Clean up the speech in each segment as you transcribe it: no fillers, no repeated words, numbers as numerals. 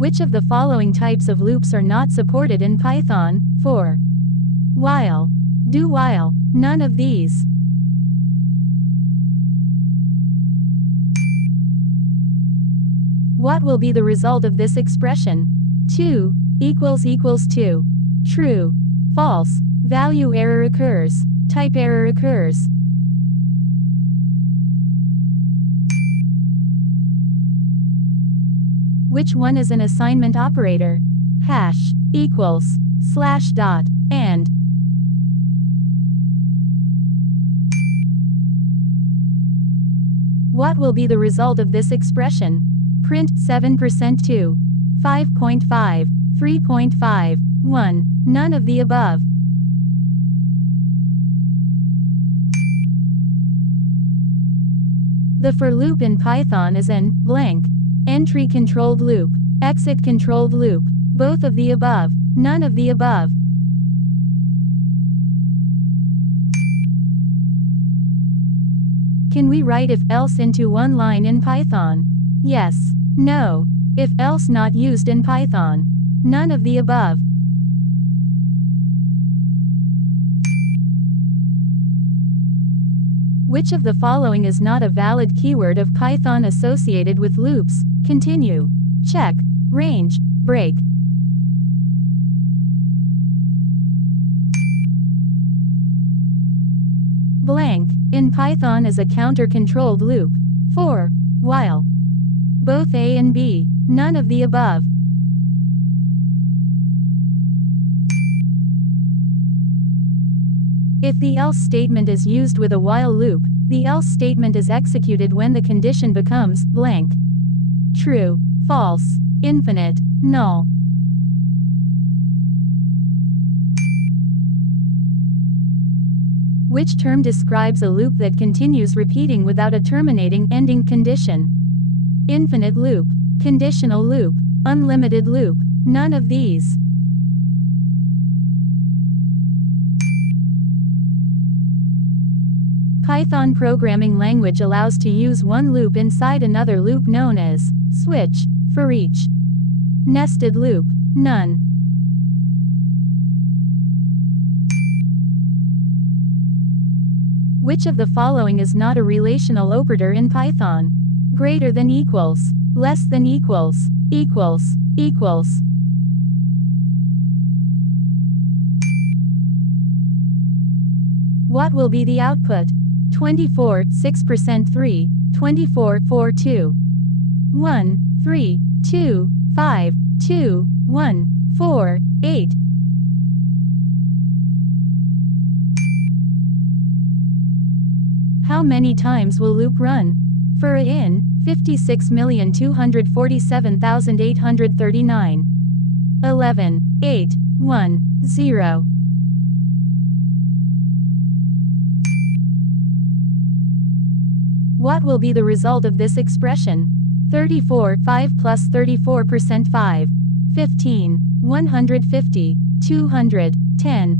Which of the following types of loops are not supported in Python? For while, do while, none of these. What will be the result of this expression? 2 == 2. True, false, value error occurs, type error occurs. Which one is an assignment operator? Hash, equals, slash dot, and. What will be the result of this expression? Print 7% 2. 5.5, 3.5, 1, none of the above. The for loop in Python is an blank. Entry controlled loop, exit controlled loop, both of the above, none of the above. Can we write if-else into one line in Python? Yes, no. If-else not used in Python. None of the above. Which of the following is not a valid keyword of Python associated with loops? Continue, check, range, break. Blank, in Python is a counter-controlled loop. For while. Both A and B, none of the above. If the else statement is used with a while loop, the else statement is executed when the condition becomes blank. True, false, infinite, null. Which term describes a loop that continues repeating without a terminating ending condition? Infinite loop, conditional loop, unlimited loop, none of these. Python programming language allows to use one loop inside another loop known as switch, for each. Nested loop, none. Which of the following is not a relational operator in Python? Greater than equals, less than equals, equals, equals. What will be the output? 24, 6% 3, 24, 4, 2. 1, 3, 2, 5, 2, 1, 4, 8. How many times will loop run? For a in, 56,247,839. 11, 8, 1, 0. What will be the result of this expression? 34, 5 plus 34% 5. 15, 150, 200, 10.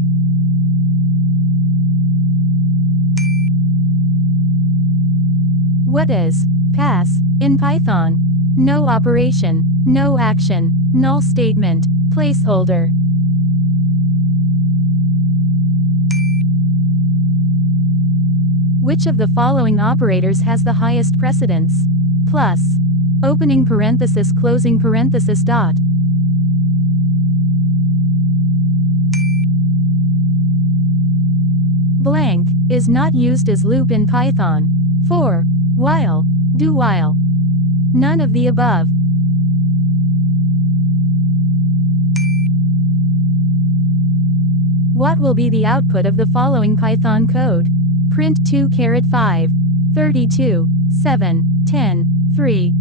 What is pass in Python? No operation, no action, null statement, placeholder. Which of the following operators has the highest precedence? Plus, opening parenthesis, closing parenthesis, dot. Blank is not used as loop in Python. For while, do while. None of the above. What will be the output of the following Python code? Print 2 5, 32, 7, 10, 3.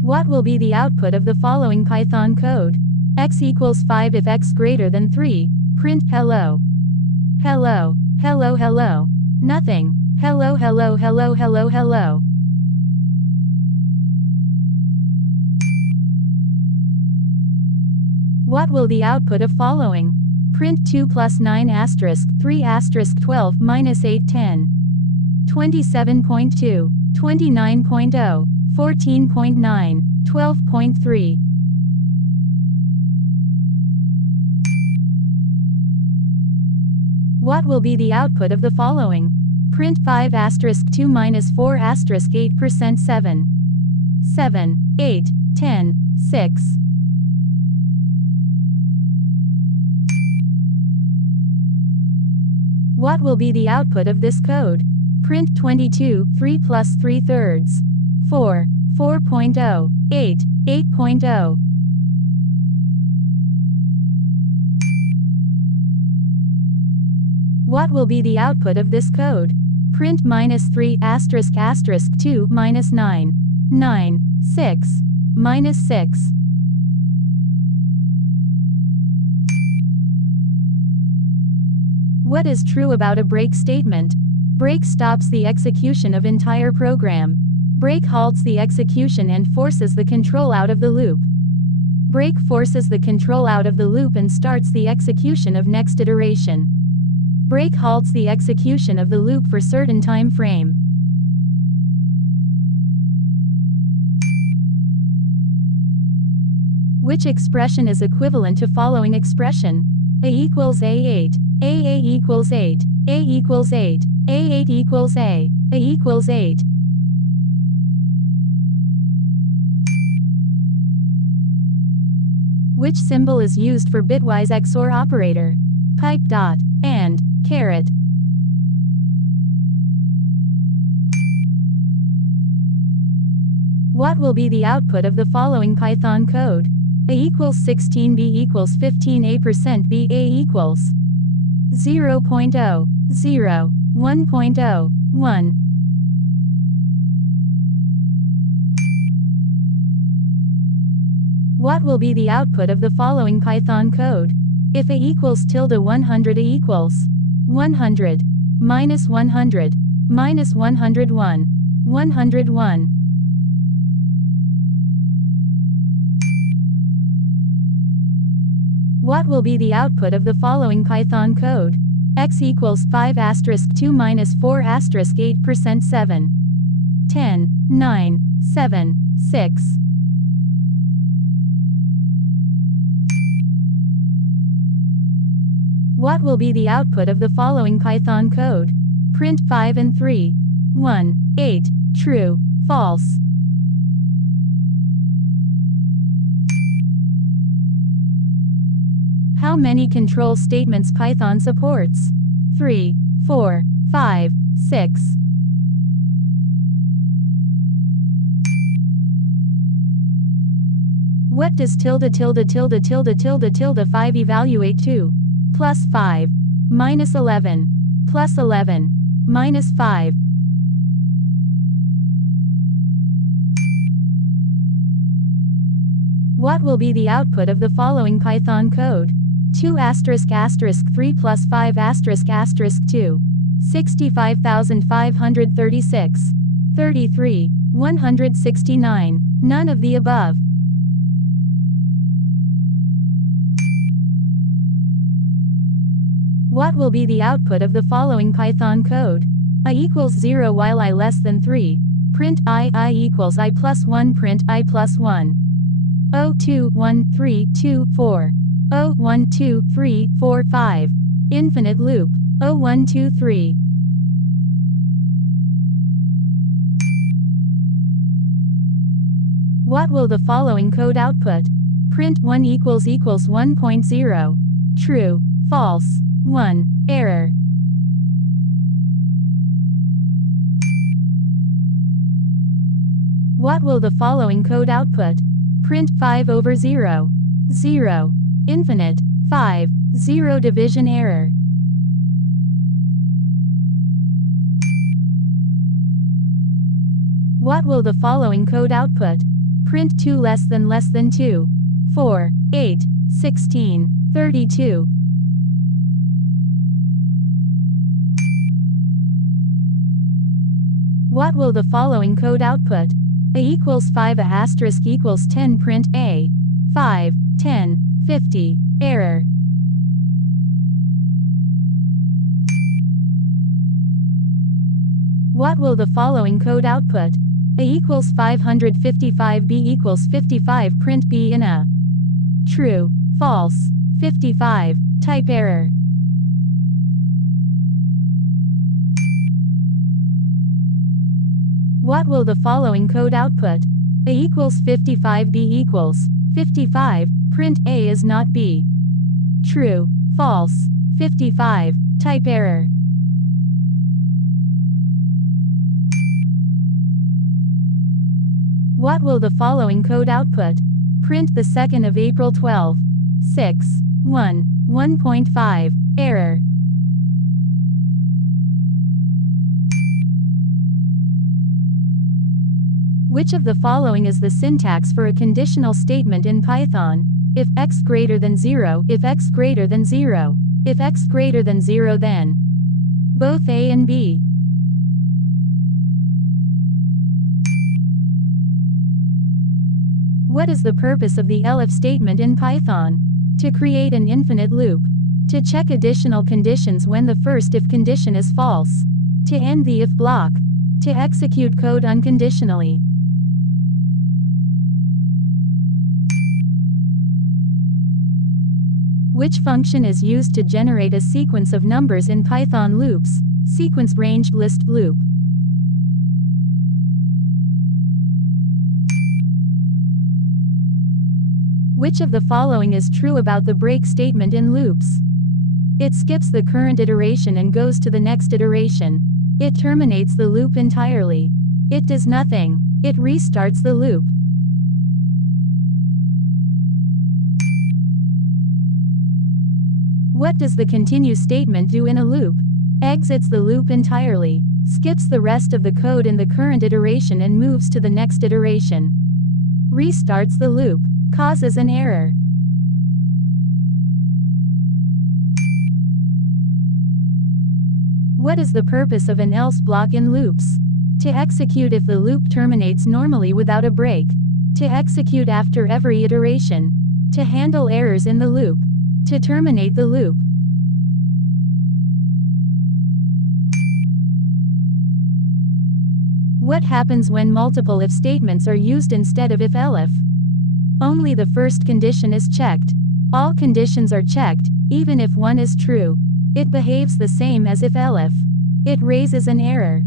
What will be the output of the following Python code? X equals 5 if x greater than 3, print hello. Hello, hello, hello. Nothing. Hello, hello, hello, hello, hello. What will the output of following? Print 2 plus 9 asterisk 3 asterisk 12 minus 8 10. 27.2, 29.0, 14.9, 12.3. What will be the output of the following? Print 5 asterisk 2 minus 4 asterisk 8% 7. 7, 8, 10, 6. What will be the output of this code? Print 22, 3 plus 3/3. 4, 4.0, 8, 8.0. What will be the output of this code? Print minus 3 asterisk asterisk 2 minus 9. 9, 6, minus 6. What is true about a break statement? Break stops the execution of entire program. Break halts the execution and forces the control out of the loop. Break forces the control out of the loop and starts the execution of next iteration. Break halts the execution of the loop for certain time frame. Which expression is equivalent to following expression? A equals A8, A equals 8, A equals 8, A8 equals A equals 8. Which symbol is used for bitwise XOR operator? Pipe dot, and, caret. What will be the output of the following Python code? A equals 16, B equals 15, A% B, A equals 0.0, 0, 1.0, 1. What will be the output of the following Python code? If A equals tilde 100, A equals 100, minus 100, minus 101, 101. What will be the output of the following Python code? X equals 5 asterisk 2 minus 4 asterisk 8% 7. 10, 9, 7, 6. What will be the output of the following Python code? Print 5 and 3. 1, 8, true, false. How many control statements Python supports? 3, 4, 5, 6. What does tilde 5 evaluate to? Plus 5, minus 11, plus 11, minus 5. What will be the output of the following Python code? 2 asterisk asterisk 3 plus 5 asterisk asterisk 2. 65,536. 33, 169. None of the above. What will be the output of the following Python code? I equals 0 while I less than 3. Print I equals I plus 1 print I plus 1. 0, 2, 1, 3, 2, 4. 0, 1, 2, 3, 4, 5. Infinite loop. 0, 1, 2, 3. What will the following code output? Print 1 equals 1.0. True, false, 1, error. What will the following code output? Print 5 over 0. 0. Infinite, 5, 0 division error. What will the following code output? Print 2 less than 2. 4, 8, 16, 32. What will the following code output? A equals 5 A asterisk equals 10 print A. 5, 10, 50, error. What will the following code output? A equals 555, B equals 55, print B in a. True, false, 55, type error. What will the following code output? A equals 55, B equals 55, print A is not B. True, false, 55, type error. What will the following code output? Print the 2nd of April 12. 6. 1. 1.5. Error. Which of the following is the syntax for a conditional statement in Python? If x greater than 0, if x greater than 0, if x greater than 0 then. Both A and B. What is the purpose of the elif statement in Python? To create an infinite loop. To check additional conditions when the first if condition is false. To end the if block. To execute code unconditionally. Which function is used to generate a sequence of numbers in Python loops? Sequence ranged list loop. Which of the following is true about the break statement in loops? It skips the current iteration and goes to the next iteration. It terminates the loop entirely. It does nothing. It restarts the loop. What does the continue statement do in a loop? Exits the loop entirely, skips the rest of the code in the current iteration and moves to the next iteration. Restarts the loop. Causes an error. What is the purpose of an else block in loops? To execute if the loop terminates normally without a break. To execute after every iteration. To handle errors in the loop. To terminate the loop. What happens when multiple if statements are used instead of if-elif? Only the first condition is checked. All conditions are checked, even if one is true. It behaves the same as if-elif. It raises an error.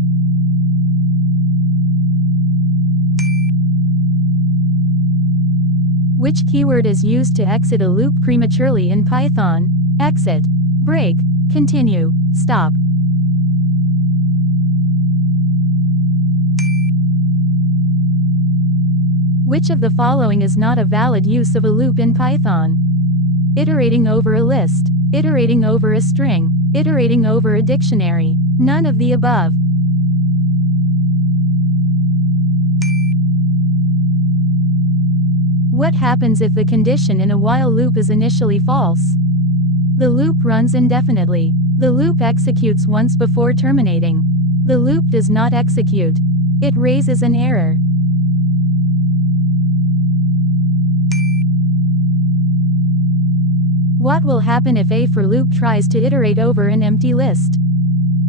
Which keyword is used to exit a loop prematurely in Python? Exit, break, continue, stop. Which of the following is not a valid use of a loop in Python? Iterating over a list, iterating over a string, iterating over a dictionary. None of the above. What happens if the condition in a while loop is initially false? The loop runs indefinitely. The loop executes once before terminating. The loop does not execute. It raises an error. What will happen if a for loop tries to iterate over an empty list?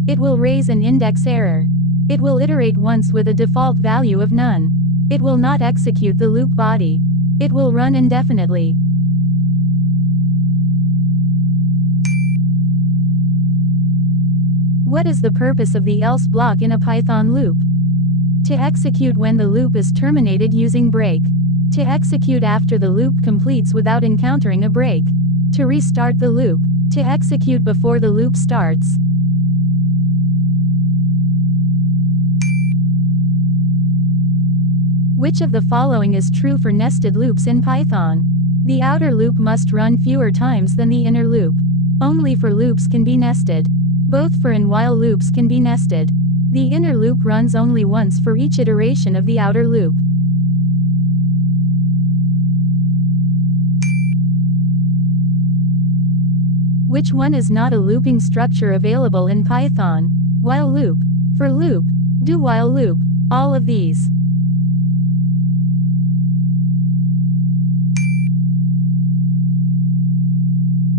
It will raise an index error. It will iterate once with a default value of none. It will not execute the loop body. It will run indefinitely. What is the purpose of the else block in a Python loop? To execute when the loop is terminated using break. To execute after the loop completes without encountering a break. To restart the loop. To execute before the loop starts. Which of the following is true for nested loops in Python? The outer loop must run fewer times than the inner loop. Only for loops can be nested. Both for and while loops can be nested. The inner loop runs only once for each iteration of the outer loop. Which one is not a looping structure available in Python? While loop, for loop, do while loop, all of these.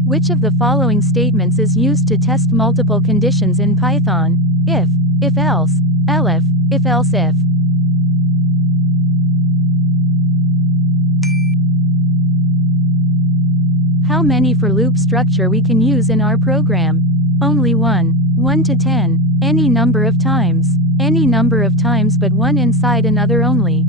Which of the following statements is used to test multiple conditions in Python? If, if-else, elif, if-else if. How many for loop structure we can use in our program? Only one. 1 to 10. Any number of times. Any number of times but one inside another only.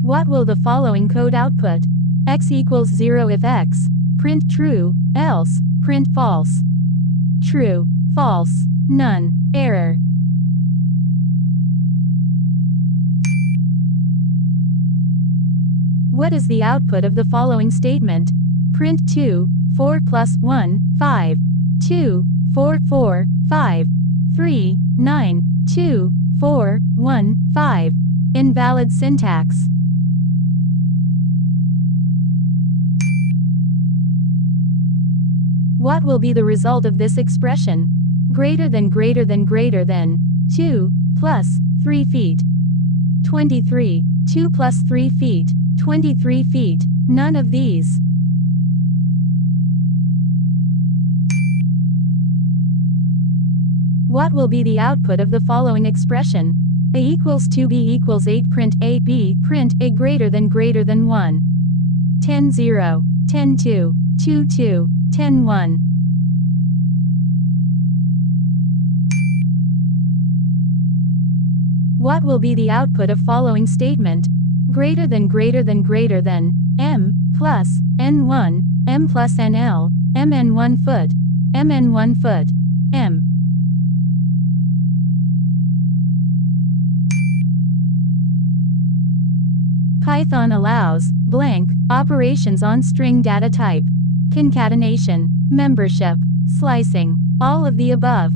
What will the following code output? X equals 0 if X. Print true, else, print false. True, false, none, error. What is the output of the following statement? Print 2, 4 plus 1, 5. 2, 4, 4, 5. 3, 9, 2, 4, 1, 5. Invalid syntax. What will be the result of this expression? Greater than 2 plus 3 feet. 23. 2 plus 3 feet. 23 feet. None of these. What will be the output of the following expression? A equals 2b equals 8. Print a b. Print a greater than 1. 10 0. 10 2. 2 2. 10 1. What will be the output of following statement? Greater than m plus n1, m plus nl, mn1 foot, mn1 foot, m. Python allows blank operations on string data type. Concatenation, membership, slicing, all of the above.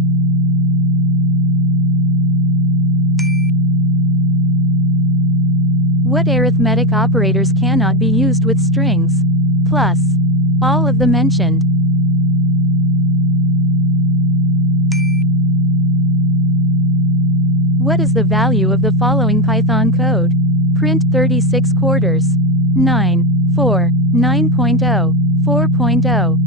What arithmetic operators cannot be used with strings? Plus, all of the mentioned. What is the value of the following Python code? Print 36 quarters. 9, 4, 9.0, 4.0.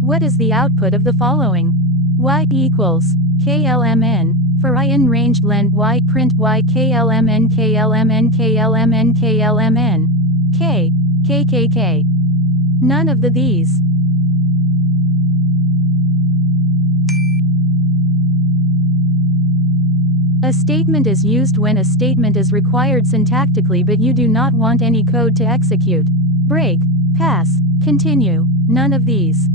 What is the output of the following? Y equals KLMN, for I in ranged len Y. Print Y KLMN KLMN KLMN KLMN K KKK. None of these. A statement is used when a statement is required syntactically but you do not want any code to execute. Break, pass, continue. None of these.